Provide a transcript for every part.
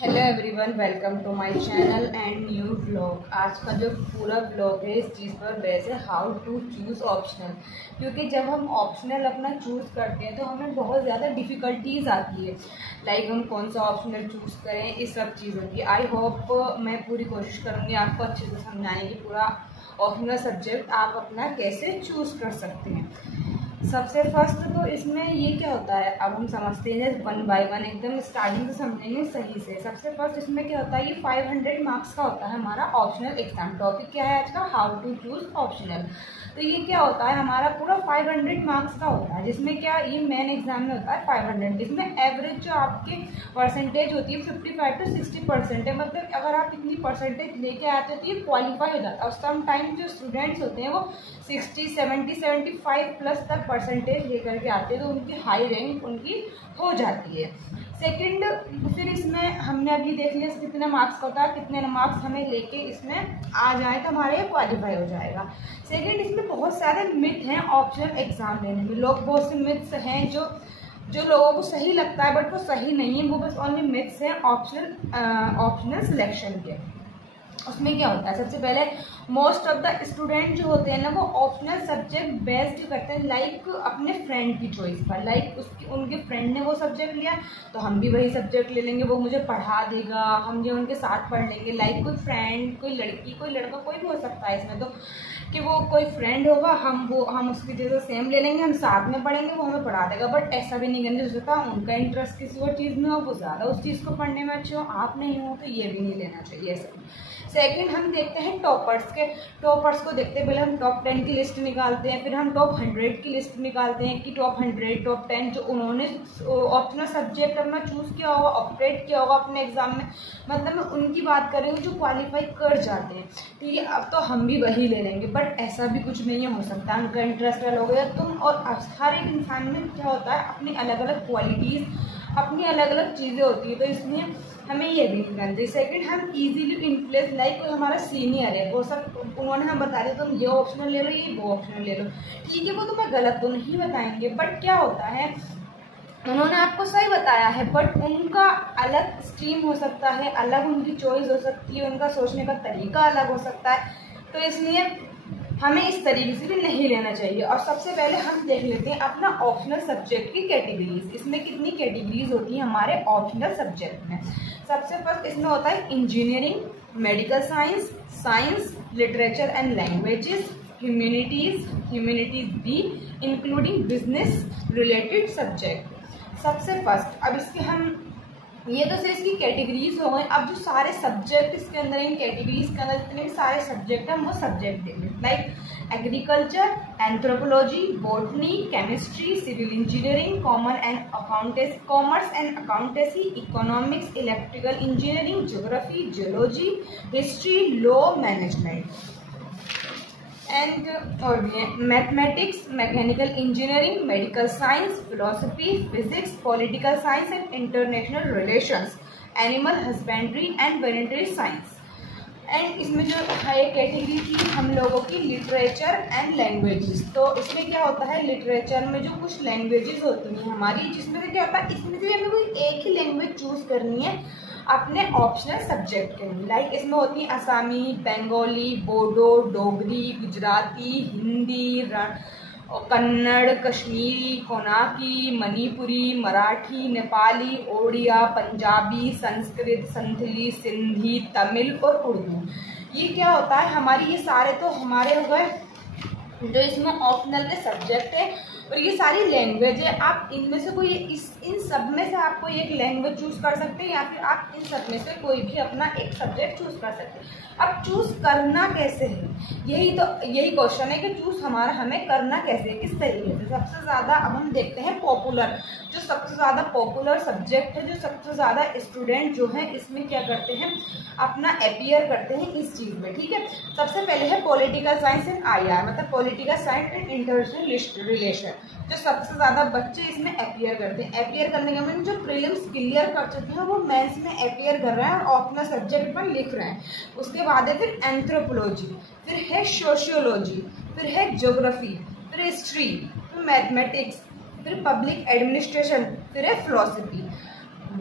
Hello everyone, welcome to my channel and new vlog. आज का जो पूरा व्लॉग है इस चीज़ पर बेस है हाउ टू चूज़ ऑप्शनल। क्योंकि जब हम ऑप्शनल अपना चूज़ करते हैं तो हमें बहुत ज़्यादा डिफ़िकल्टीज आती है, लाइक हम कौन सा ऑप्शनल चूज़ करें, इस सब चीज़ों की। आई होप मैं पूरी कोशिश करूँगी आपको अच्छे से समझाने की पूरा ऑप्शनल सब्जेक्ट आप अपना कैसे चूज़ कर सकते हैं। सबसे फर्स्ट तो इसमें ये क्या होता है, अब हम समझते हैं वन बाय वन, एकदम स्टार्टिंग से समझेंगे सही से। सबसे फर्स्ट इसमें क्या होता है, ये 500 मार्क्स का होता है हमारा ऑप्शनल एग्जाम। टॉपिक क्या है आज का, हाउ टू चूज ऑप्शनल। तो ये क्या होता है, हमारा पूरा 500 मार्क्स का होता है, जिसमें क्या ये मेन एग्जाम में होता है 500, जिसमें एवरेज जो आपकी परसेंटेज होती है 55 to 60% है। मतलब अगर आप इतनी परसेंटेज लेके आते हो तो ये क्वालिफाई हो जाता है। और सम टाइम जो स्टूडेंट्स होते हैं वो 60, 70, 75 प्लस तक परसेंटेज लेकर के आते हैं, तो उनकी हाई रैंक उनकी हो जाती है। सेकंड, फिर इसमें हमने अभी देख लिया कितने मार्क्स का होता है, कितने मार्क्स हमें लेके इसमें आ जाए तो हमारे क्वालिफाई हो जाएगा। सेकंड, इसमें बहुत सारे मिथ हैं ऑप्शनल एग्जाम लेने में। लोग बहुत से मिथ्स हैं जो लोगों को सही लगता है बट वो सही नहीं है, वो बस ओनली मिथ्स हैं ऑप्शनल सिलेक्शन के। उसमें क्या होता है, सबसे पहले मोस्ट ऑफ द स्टूडेंट जो होते हैं ना वो ऑप्शनल सब्जेक्ट बेस्ड करते हैं, लाइक अपने फ्रेंड की चॉइस पर। लाइक उनके फ्रेंड ने वो सब्जेक्ट लिया तो हम भी वही सब्जेक्ट ले लेंगे, वो मुझे पढ़ा देगा, हम जो उनके साथ पढ़ लेंगे। लाइक कोई फ्रेंड, कोई लड़की, कोई लड़का, कोई भी हो सकता है इसमें, तो कि वो कोई फ्रेंड होगा, हम उसकी जगह सेम ले लेंगे, हम साथ में पढ़ेंगे, वो हमें पढ़ा देगा। बट ऐसा भी नहीं करना चाहिए, उनका इंटरेस्ट किसी और चीज़ में हो, वो ज़्यादा उस चीज़ को पढ़ने में अच्छे हो, आप नहीं हो, तो ये भी नहीं लेना चाहिए सब। सेकंड, हम देखते हैं टॉपर्स को देखते हैं। पहले हम टॉप 10 की लिस्ट निकालते हैं, फिर हम टॉप 100 की लिस्ट निकालते हैं कि टॉप 100, टॉप 10 जो उन्होंने ऑप्शनल सब्जेक्ट अपना चूज़ किया होगा, ऑप्टेट किया होगा अपने एग्जाम में। मतलब मैं उनकी बात कर रही हूँ जो क्वालिफाई कर जाते हैं, ठीक है। अब तो हम भी वही ले लेंगे, बट ऐसा भी कुछ नहीं हो सकता। उनका इंटरेस्ट अलग हो गया तुम, और हर एक इंसान में क्या होता है, अपनी अलग अलग क्वालिटीज़, अपनी अलग अलग चीज़ें होती है, तो इसलिए हमें ये भी नहीं करना चाहिए। सेकंड, हम इजीली इन्फ्लुएंस, लाइक कोई हमारा सीनियर है, वो सब उन्होंने हम बता दिया तुम ये ऑप्शनल ले लो, ये वो ऑप्शनल ले लो, ठीक है। वो तुम्हें गलत तो नहीं बताएंगे, बट क्या होता है, उन्होंने आपको सही बताया है बट उनका अलग स्ट्रीम हो सकता है, अलग उनकी चॉइस हो सकती है, उनका सोचने का तरीका अलग हो सकता है, तो इसलिए हमें इस तरीके से भी नहीं लेना चाहिए। और सबसे पहले हम देख लेते हैं अपना ऑप्शनल सब्जेक्ट की कैटेगरीज। इसमें कितनी कैटेगरीज होती है हमारे ऑप्शनल सब्जेक्ट में। सबसे फर्स्ट इसमें होता है engineering, medical science, science, literature and languages, humanities B, including business related subject. सबसे फर्स्ट, अब इसके हम ये तो सिर्फ इसकी कैटेगरीज हो गए। अब जो सारे सब्जेक्ट इसके अंदर, इन कैटेगरीज के अंदर जितने भी सारे सब्जेक्ट हैं वो सब्जेक्ट देंगे, like agriculture, anthropology, botany, chemistry, civil engineering, commerce and accountancy, economics, electrical engineering, geography, geology, history, law, management and और भी है mathematics, mechanical engineering, medical science, philosophy, physics, political science and international relations, animal husbandry and veterinary science. And इसमें जो है category थी हम लोगों की लिटरेचर एंड लैंग्वेजेस। तो इसमें क्या होता है, लिटरेचर में जो कुछ लैंग्वेजेस होती हैं हमारी, जिसमें से क्या होता है, इसमें से हमें कोई एक ही लैंग्वेज चूज करनी है अपने ऑप्शनल सब्जेक्ट के लिए। लाइक इसमें होती है असमी, बंगाली, बोडो, डोगरी, गुजराती, हिंदी, कन्नड़, कश्मीरी, कोनाकी, मणिपुरी, मराठी, नेपाली, ओडिया, पंजाबी, संस्कृत, संथली, सिंधी, तमिल और उर्दू। ये क्या होता है, हमारी ये सारे तो हमारे हो गए जो इसमें ऑप्शनल के सब्जेक्ट है, और ये सारी लैंग्वेज है। आप इनमें से कोई इन सब में से आप कोई एक लैंग्वेज चूज कर सकते हैं, या फिर आप इन सब में से कोई भी अपना एक सब्जेक्ट चूज कर सकते हैं। अब चूज करना कैसे है, यही क्वेश्चन है कि चूज हमें करना कैसे है, किस तरीके से। सबसे ज़्यादा अब हम देखते हैं पॉपुलर, जो सबसे ज़्यादा पॉपुलर सब्जेक्ट है, जो सबसे ज़्यादा स्टूडेंट जो है इसमें क्या करते हैं, अपना अपीयर करते हैं इस चीज़ में, ठीक है। सबसे पहले है पॉलिटिकल साइंस एंड IR, मतलब political science and international relation, जो सबसे ज़्यादा बच्चे इसमें अपीयर करते हैं। अपीयर करने का मतलब जो प्रीलिम्स क्लियर कर चुके हैं वो मेंस में अपीयर कर रहे हैं और अपना सब्जेक्ट पर लिख रहे हैं। उसके बाद है फिर एंथ्रोपोलॉजी, फिर है सोशियोलॉजी, फिर है ज्योग्राफी, फिर हिस्ट्री, फिर मैथमेटिक्स, फिर पब्लिक एडमिनिस्ट्रेशन, फिर है फिलोसफी।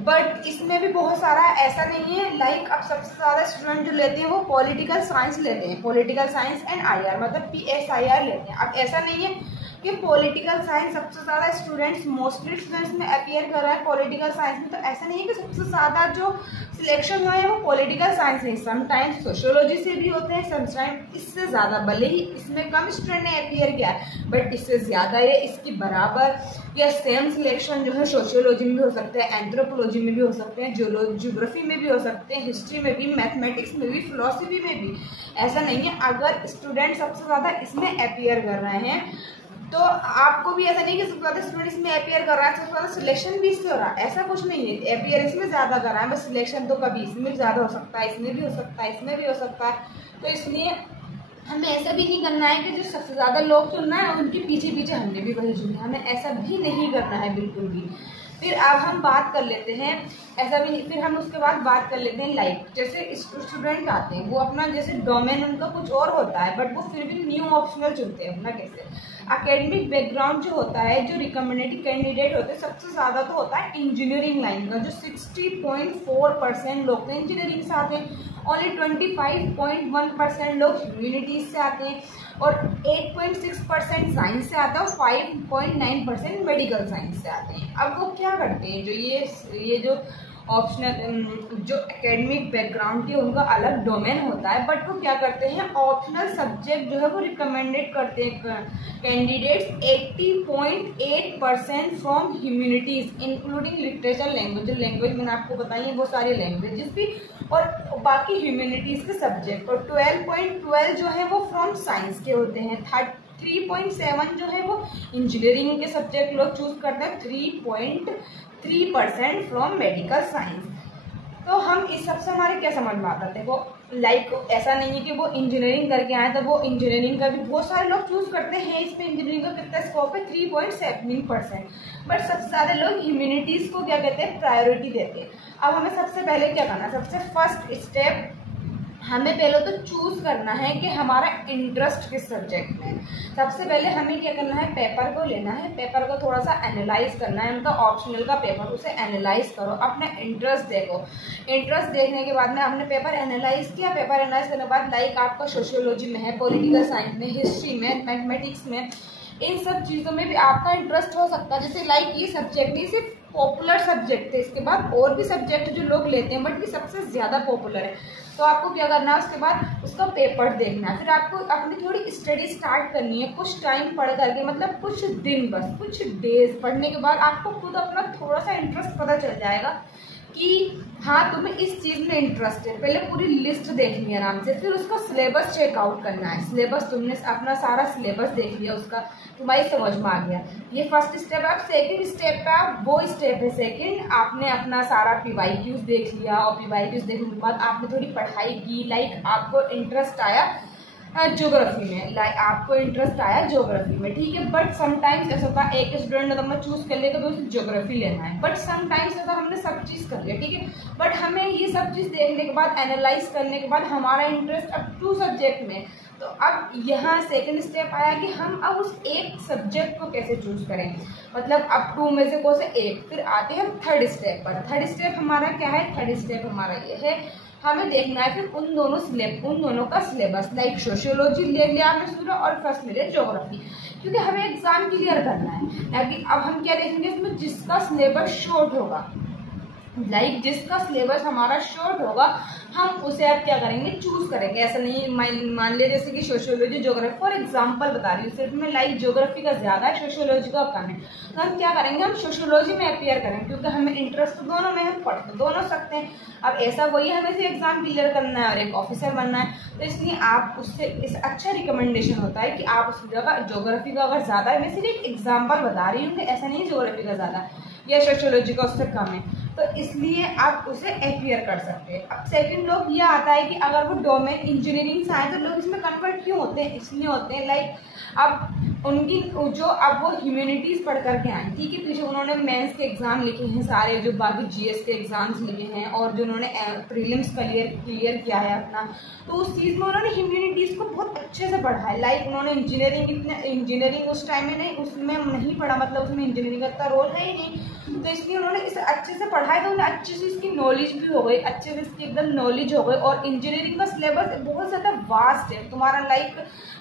बट इसमें भी बहुत सारा ऐसा नहीं है, लाइक अब सबसे ज़्यादा स्टूडेंट जो लेते हैं वो पॉलिटिकल साइंस लेते हैं, पॉलिटिकल साइंस एंड IR मतलब PSIR लेते हैं। अब ऐसा नहीं है कि पॉलिटिकल साइंस सबसे ज़्यादा स्टूडेंट्स मोस्टली स्टूडेंट्स में अपीयर कर रहा है पॉलिटिकल साइंस में, तो ऐसा नहीं है कि सबसे ज़्यादा जो सिलेक्शन हुआ है वो पॉलिटिकल साइंस है। समटाइम्स सोशियोलॉजी से भी होते हैं, समटाइम्स इससे ज़्यादा, भले ही इसमें कम स्टूडेंट ने अपीयर किया है बट इससे ज़्यादा या इसकी बराबर या सेम सिलेक्शन जो है सोशियोलॉजी में भी हो सकते हैं, एंथ्रोपोलॉजी में भी हो सकते हैं, ज्योग्राफी में भी हो सकते हैं, हिस्ट्री में भी, मैथमेटिक्स में भी, फिलोसफी में भी। ऐसा नहीं है अगर स्टूडेंट सबसे ज़्यादा इसमें अपीयर कर रहे हैं तो आपको भी ऐसा नहीं कि सबसे ज़्यादा स्टूडेंट इसमें अपीयर कर रहा है सबसे ज़्यादा सिलेक्शन भी इससे हो रहा है, ऐसा कुछ नहीं है। अपीयर इसमें ज़्यादा कर रहा है बस सिलेक्शन तो कभी इसमें भी ज़्यादा हो सकता है, इसमें भी हो सकता है, इसमें भी हो सकता है। तो इसलिए हमें ऐसा भी नहीं करना है कि जो सबसे ज़्यादा लोग चुनना है उनके पीछे पीछे हमने भी वही चुना, हमें ऐसा भी नहीं करना है बिल्कुल भी। फिर अब हम बात कर लेते हैं, ऐसा भी नहीं, फिर हम उसके बाद बात कर लेते हैं लाइक जैसे स्टूडेंट आते हैं वो अपना जैसे डोमेन उनका कुछ और होता है बट वो फिर भी न्यू ऑप्शनल चुनते हैं अपना। कैसे एकेडमिक बैकग्राउंड जो होता है, जो रिकमेंडेड कैंडिडेट होते हैं सबसे ज़्यादा तो होता है इंजीनियरिंग लाइन का, जो 60.4% लोग तो इंजीनियरिंग से आते हैं, ओनली 25.1% लोग ह्यूमैनिटीज से आते हैं और 8.6% साइंस से आता है और 5.9% मेडिकल साइंस से आते हैं। अब वो क्या करते हैं, जो ये जो ऑप्शनल जो एकेडमिक बैकग्राउंड के उनका अलग डोमेन होता है बट वो क्या करते हैं ऑप्शनल सब्जेक्ट जो है वो रिकमेंडेड करते हैं candidates 80.8% from humanities including literature language. Language मैंने आपको बताई है वो सारी लैंग्वेजेस भी और बाकी ह्यूमैनिटीज के सब्जेक्ट, और 12.12 जो है वो फ्रॉम साइंस के होते हैं, 3.7 जो है वो इंजीनियरिंग के सब्जेक्ट लोग चूज करते हैं, 3.3% फ्रॉम मेडिकल साइंस। तो हम इस सबसे हमारे क्या समझ में आता है, वो लाइक ऐसा नहीं है कि वो इंजीनियरिंग करके आए तो वो इंजीनियरिंग का भी बहुत सारे लोग चूज करते हैं, इसमें इंजीनियरिंग का कितना स्कोप है 3.7%, बट सबसे ज़्यादा लोग ह्यूमैनिटीज़ को क्या कहते हैं प्रायोरिटी देते हैं। अब हमें सबसे पहले क्या करना है, सबसे फर्स्ट स्टेप हमें पहले तो चूज करना है कि हमारा इंटरेस्ट किस सब्जेक्ट में है। सबसे पहले हमें क्या करना है, पेपर को लेना है, पेपर को थोड़ा सा एनालाइज करना है, उनका ऑप्शनल का पेपर, उसे एनालाइज करो, अपना इंटरेस्ट देखो। इंटरेस्ट देखने के बाद में आपने पेपर एनालाइज किया, पेपर एनालाइज करने के बाद लाइक आपका सोशियोलॉजी में है, पॉलिटिकल साइंस में, हिस्ट्री में, मैथमेटिक्स में, इन सब चीज़ों में भी आपका इंटरेस्ट हो सकता है। जैसे लाइक ये सब्जेक्ट ही सिर्फ पॉपुलर सब्जेक्ट है, इसके बाद और भी सब्जेक्ट जो लोग लेते हैं बट ये सबसे ज़्यादा पॉपुलर है, तो आपको क्या करना है उसके बाद उसका पेपर देखना है, फिर आपको अपनी थोड़ी स्टडी स्टार्ट करनी है, कुछ टाइम पढ़ करके, मतलब कुछ दिन, बस कुछ डेज पढ़ने के बाद आपको खुद अपना थोड़ा सा इंटरेस्ट पता चल जाएगा कि हाँ तुम्हें इस चीज़ में इंटरेस्ट है। पहले पूरी लिस्ट देखनी है आराम से, फिर उसका सिलेबस चेकआउट करना है। सिलेबस तुमने अपना सारा सिलेबस देख लिया, उसका तुम्हारी समझ में आ गया, ये फर्स्ट स्टेप है। अब सेकंड स्टेप पे आप वो स्टेप है सेकंड, आपने अपना सारा PYQs देख लिया और PYQs देखने के बाद आपने थोड़ी पढ़ाई की, लाइक आपको इंटरेस्ट आया ज्योग्राफी में, लाइक आपको इंटरेस्ट आया ज्योग्राफी में, ठीक है। बट समटाइम्स ऐसा होता है एक स्टूडेंट अगर मैं चूज कर ले तो उसे ज्योग्राफी लेना है, बट समटाइम्स ऐसा हमने सब चीज़ कर लिया, ठीक है, बट हमें ये सब चीज़ देखने के बाद एनालाइज करने के बाद हमारा इंटरेस्ट अब 2 सब्जेक्ट में, तो अब यहाँ सेकंड स्टेप आया कि हम अब उस एक सब्जेक्ट को कैसे चूज करें, मतलब अब 2 में से कौन से एक। फिर आते हैं थर्ड स्टेप पर। थर्ड स्टेप हमारा क्या है, थर्ड स्टेप हमारा ये है, हमें देखना है फिर उन दोनों का सिलेबस, लाइक सोशियोलॉजी ले लिया आपने पूरा और फर्स्ट ले लिया ज्योग्राफी, क्योंकि हमें एग्जाम क्लियर करना है। अभी अब हम क्या देखेंगे इसमें, जिसका सिलेबस शॉर्ट होगा, लाइक जिसका सिलेबस हमारा शॉर्ट होगा हम उसे अब क्या करेंगे, चूज करेंगे। ऐसा नहीं मान लिया जैसे कि सोशियोलॉजी ज्योग्राफी, फॉर एग्जांपल बता रही हूँ, सिर्फ में लाइक ज्योग्राफी का ज़्यादा है, सोशियोलॉजी का कम है, तो हम क्या करेंगे, हम सोशियोलॉजी में अपीयर करेंगे, क्योंकि हमें इंटरेस्ट दोनों में, हम पढ़ दोनों सकते हैं। अब ऐसा वही हमें से एग्जाम क्लियर करना है और एक ऑफिसर बनना है, तो इसलिए आप उससे इस अच्छा रिकमेंडेशन होता है कि आप उस जगह ज्योग्राफी का अगर ज़्यादा है, मैं सिर्फ एक एग्जाम्पल बता रही हूँ कि ऐसा नहीं ज्योग्राफी का ज़्यादा या सोशियोलॉजी का उससे कम है, तो इसलिए आप उसे अपीयर कर सकते हैं। अब सेकंड लोग ये आता है कि अगर वो डोमेन इंजीनियरिंग से आए तो लोग इसमें कन्वर्ट क्यों होते हैं, इसलिए होते हैं लाइक अब उनकी जो अब वो ह्यूमैनिटीज़ पढ़ करके आए, ठीक है, पीछे उन्होंने मेंस के एग्ज़ाम लिखे हैं सारे, जो बाकी GS के एग्ज़ाम्स लिखे हैं और जो उन्होंने प्रीलिम्स क्लियर किया है अपना, तो उस चीज़ में उन्होंने ह्यूमैनिटीज़ को बहुत अच्छे से पढ़ा है। लाइक उन्होंने इंजीनियरिंग उस टाइम में नहीं, उसमें नहीं पढ़ा, मतलब उसमें इंजीनियरिंग का इतना रोल है ही नहीं, तो इसलिए उन्होंने उन्होंने इसे अच्छे से पढ़ाई तो उन्हें अच्छे से इसकी नॉलेज भी हो गई, अच्छे से इसकी एकदम नॉलेज हो गई। और इंजीनियरिंग का सिलेबस बहुत ज़्यादा वास्ट है तुम्हारा, लाइक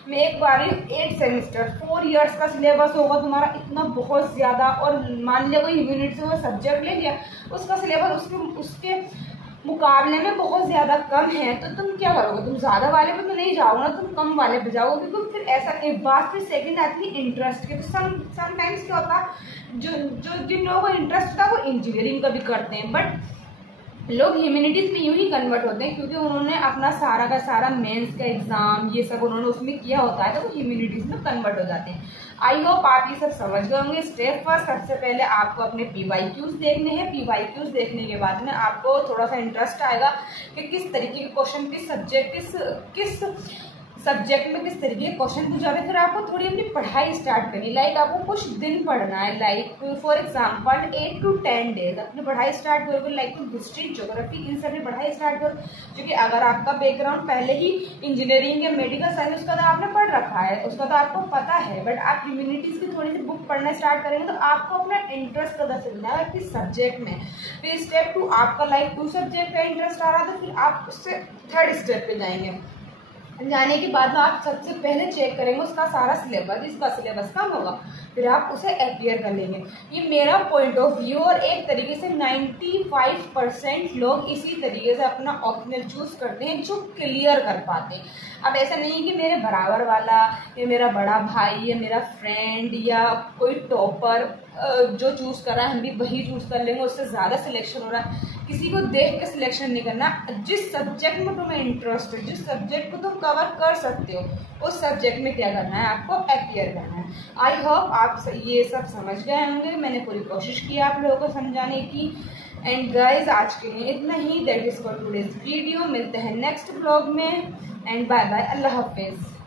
में एक बार 8 सेमेस्टर 4 इयर्स का सिलेबस होगा तुम्हारा, इतना बहुत ज़्यादा। और मान लिया कोई यूनिट से वो सब्जेक्ट ले लिया, उसका सिलेबस उसके मुकाबले में बहुत ज़्यादा कम है, तो तुम क्या करोगे, तुम ज़्यादा वाले पे तो नहीं जाओगे ना, तुम कम वाले पे जाओगे। क्योंकि फिर ऐसा एक बात, फिर सेकंड आती है इंटरेस्ट के। तो समटाइम्स क्या होता है, जिन लोगों को इंटरेस्ट होता है वो इंजीनियरिंग का भी करते हैं, बट लोग ह्यूमैनिटीज़ में यूँ ही कन्वर्ट होते हैं क्योंकि उन्होंने अपना सारा का सारा मेंस का एग्ज़ाम ये सब उन्होंने उसमें किया होता है, तो वो ह्यूमैनिटीज़ में कन्वर्ट हो जाते हैं। आई होप आप ये सब समझ गए होंगे। स्टेप फर्स्ट, सबसे पहले आपको अपने PYQs देखने हैं। PYQs देखने के बाद में आपको थोड़ा सा इंटरेस्ट आएगा कि किस तरीके के क्वेश्चन, किस सब्जेक्ट में किस तरीके के क्वेश्चन पूछ जाते हैं। फिर आपको थोड़ी अपनी पढ़ाई स्टार्ट करनी, लाइक आपको कुछ दिन पढ़ना है, like for example 8 to 10 days अपनी पढ़ाई स्टार्ट करोगे। लाइक हिस्ट्री, ज्योग्राफी, इन सब में पढ़ाई स्टार्ट करो। क्योंकि अगर आपका बैकग्राउंड पहले ही इंजीनियरिंग या मेडिकल साइंस उसका तो आपने पढ़ रखा है, उसका तो आपको पता है, बट आप ह्यूमैनिटीज़ की थोड़ी सी बुक पढ़ना स्टार्ट करेंगे तो आपको अपना इंटरेस्ट पता चलना है किस सब्जेक्ट में। फिर स्टेप 2, आपका लाइक 2 सब्जेक्ट का इंटरेस्ट आ रहा है तो फिर आप उससे थर्ड स्टेप पे जाएंगे। जाने के बाद में आप सबसे पहले चेक करेंगे उसका सारा सिलेबस, इसका सिलेबस कम होगा, फिर आप उसे अपीयर कर लेंगे। ये मेरा पॉइंट ऑफ व्यू, और एक तरीके से 95% लोग इसी तरीके से अपना ऑप्शनल चूज करते हैं जो क्लियर कर पाते हैं। अब ऐसा नहीं कि मेरे बराबर वाला या मेरा बड़ा भाई या मेरा फ्रेंड या कोई टॉपर जो चूज़ कर रहा है हम भी वही चूज़ कर लेंगे, उससे ज़्यादा सिलेक्शन हो रहा है। किसी को देख के सिलेक्शन नहीं करना। जिस सब्जेक्ट में तुम्हें इंटरेस्ट है, जिस सब्जेक्ट को तुम कवर कर सकते हो, उस सब्जेक्ट में क्या करना है, आपको अपीयर करना है। आई होप आप ये सब समझ गए होंगे। मैंने पूरी कोशिश की आप लोगों को समझाने की। एंड गाइज आज के लिए इतना ही। That is for today's video. मिलते हैं नेक्स्ट ब्लॉग में। एंड बाय बाय, अल्लाह हाफिज़।